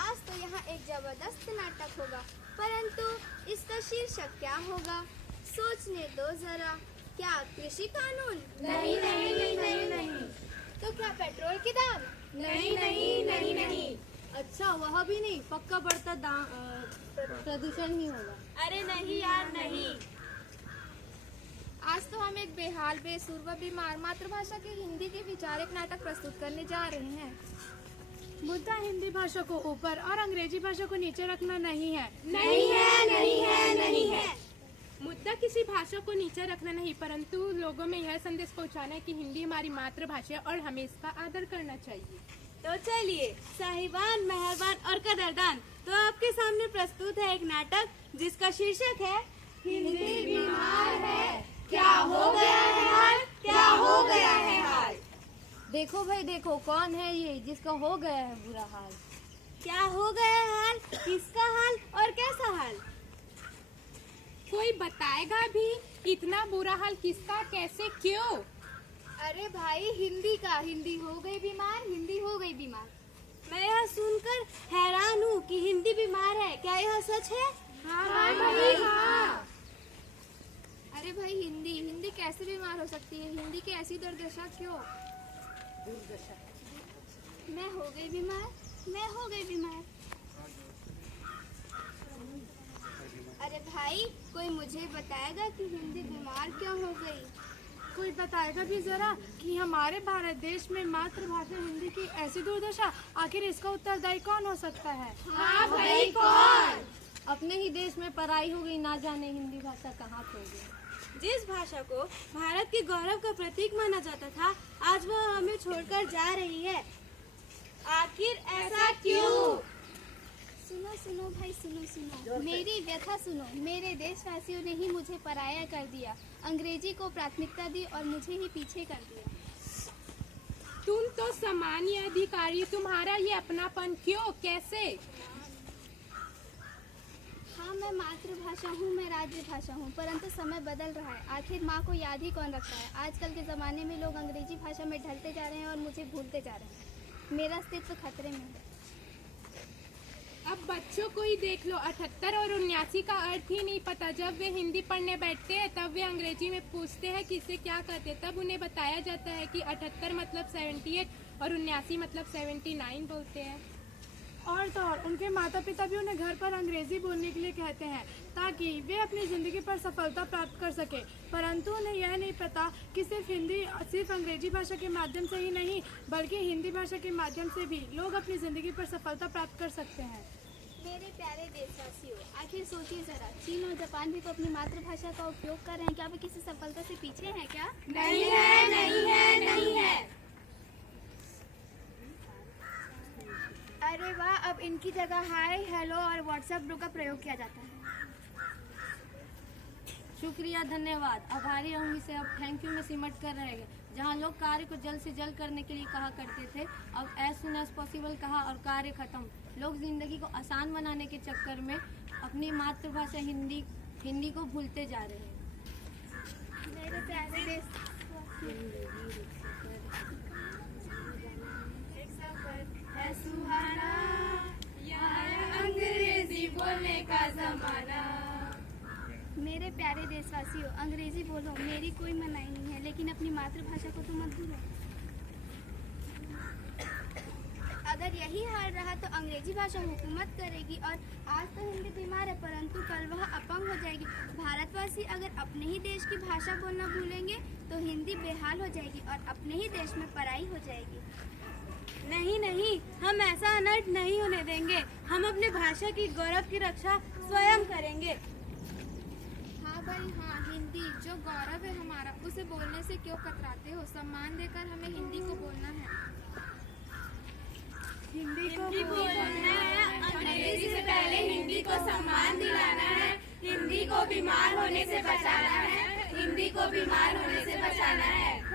आज तो यहाँ एक जबरदस्त नाटक होगा, परंतु इसका शीर्षक क्या होगा? सोचने दो जरा। क्या कृषि कानून? नहीं नहीं नहीं नहीं नहीं। तो क्या पेट्रोल की दाम? नहीं नहीं नहीं नहीं। अच्छा वह भी नहीं, पक्का बढ़ता प्रदूषण ही होगा। अरे नहीं यार नहीं। आज तो हम एक बेहाल, बेसुर व बीमार मातृभाषा की हिंदी के विचारिक नाटक प्रस्तुत करने जा रहे हैं। मुद्दा हिंदी भाषा को ऊपर और अंग्रेजी भाषा को नीचे रखना नहीं है। नहीं है नहीं है नहीं है। मुद्दा किसी भाषा को नीचे रखना नहीं, परंतु लोगों में यह संदेश पहुंचाना है कि हिंदी हमारी मातृभाषा है और हमें इसका आदर करना चाहिए। तो चलिए साहिबान, मेहरबान और कदरदान, तो आपके सामने प्रस्तुत है एक नाटक जिसका शीर्षक है हिंदी बीमार है, क्या हो गया है हाल, क्या हो गया है हाल। देखो भाई देखो, कौन है ये जिसका हो गया है बुरा हाल? क्या हो गया है हाल, किसका हाल और कैसा हाल? कोई बताएगा भी इतना बुरा हाल किसका, कैसे, क्यों? अरे भाई हिंदी का, हिंदी हो गई बीमार, हिंदी हो गई बीमार। मैं यह सुनकर हैरान हूँ कि हिंदी बीमार है, क्या यह सच है? हाँ भाई हाँ। अरे भाई हिंदी हिंदी कैसे बीमार हो सकती है? हिंदी की ऐसी दुर्दशा क्यों? मैं हो गई बीमार, मैं हो गई बीमार। अरे भाई कोई मुझे बताएगा कि हिंदी बीमार क्यों हो गई? कोई बताएगा भी जरा कि हमारे भारत देश में मातृभाषा हिंदी की ऐसी दुर्दशा, आखिर इसका उत्तरदायी कौन हो सकता है? हाँ भाई कौन? अपने ही देश में पराई हो गई, ना जाने हिंदी भाषा कहाँ खो गई। जिस भाषा को भारत के गौरव का प्रतीक माना जाता था, आज वह हमें छोड़कर जा रही है। आखिर ऐसा क्यों? सुनो सुनो भाई सुनो सुनो, मेरी व्यथा सुनो। मेरे देशवासियों ने ही मुझे पराया कर दिया, अंग्रेजी को प्राथमिकता दी और मुझे ही पीछे कर दिया। तुम तो सामान्य अधिकारी, तुम्हारा ये अपनापन क्यों, कैसे? हाँ मैं मातृभाषा हूँ, मैं राज्य भाषा हूँ, परंतु समय बदल रहा है। आखिर माँ को याद ही कौन रखता है? आजकल के ज़माने में लोग अंग्रेजी भाषा में ढलते जा रहे हैं और मुझे भूलते जा रहे हैं। मेरा अस्तित्व खतरे में है। अब बच्चों को ही देख लो, 78 और 79 का अर्थ ही नहीं पता। जब वे हिंदी पढ़ने बैठते हैं तब वे अंग्रेजी में पूछते हैं कि इसे क्या कहते, तब उन्हें बताया जाता है कि 78 मतलब 78 और 79 मतलब 79 बोलते हैं। और तो और उनके माता पिता भी उन्हें घर पर अंग्रेजी बोलने के लिए कहते हैं ताकि वे अपनी जिंदगी पर सफलता प्राप्त कर सके, परंतु उन्हें यह नहीं पता कि सिर्फ अंग्रेजी भाषा के माध्यम से ही नहीं, बल्कि हिंदी भाषा के माध्यम से भी लोग अपनी जिंदगी पर सफलता प्राप्त कर सकते हैं। मेरे प्यारे देशवासियों, आखिर सोचिए जरा, चीन और जापान भी तो अपनी मातृभाषा का उपयोग कर रहे हैं। क्या वे किसी सफलता से पीछे हैं क्या? नहीं है नहीं है नहीं है। अरे वाह, अब इनकी जगह हाय, हेलो और व्हाट्सएप ग्रुप का प्रयोग किया जाता है। शुक्रिया, धन्यवाद, आभारी रहूंगी से अब थैंक यू में सिमट कर रहेंगे। जहां लोग कार्य को जल्द से जल्द करने के लिए कहा करते थे, अब एज सुन एज पॉसिबल कहा और कार्य खत्म। लोग जिंदगी को आसान बनाने के चक्कर में अपनी मातृभाषा हिंदी को भूलते जा रहे हैं। मेरे प्यारे देश है सुहाना, यहाँ अंग्रेजी बोलने का जमाना। मेरे प्यारे देशवासियों, अंग्रेजी बोलो, मेरी कोई मनाही नहीं है, लेकिन अपनी मातृभाषा को तो मत भूलो। अगर यही हाल रहा तो अंग्रेजी भाषा हुकूमत करेगी और आज तो हिंदी बीमार है, परंतु कल वह अपंग हो जाएगी। भारतवासी अगर अपने ही देश की भाषा बोलना भूलेंगे तो हिंदी बेहाल हो जाएगी और अपने ही देश में पराई हो जाएगी। नहीं नहीं, हम ऐसा अनर्थ नहीं होने देंगे। हम अपने भाषा की गौरव की रक्षा स्वयं करेंगे। हाँ भाई हाँ, हिंदी जो गौरव है हमारा, उसे बोलने से क्यों कतराते हो? सम्मान देकर हमें हिंदी को बोलना है। हिंदी बोलना है, अंग्रेजी से पहले हिंदी को सम्मान दिलाना है। हिंदी को बीमार होने से बचाना है, हिंदी को बीमार होने से बचाना है।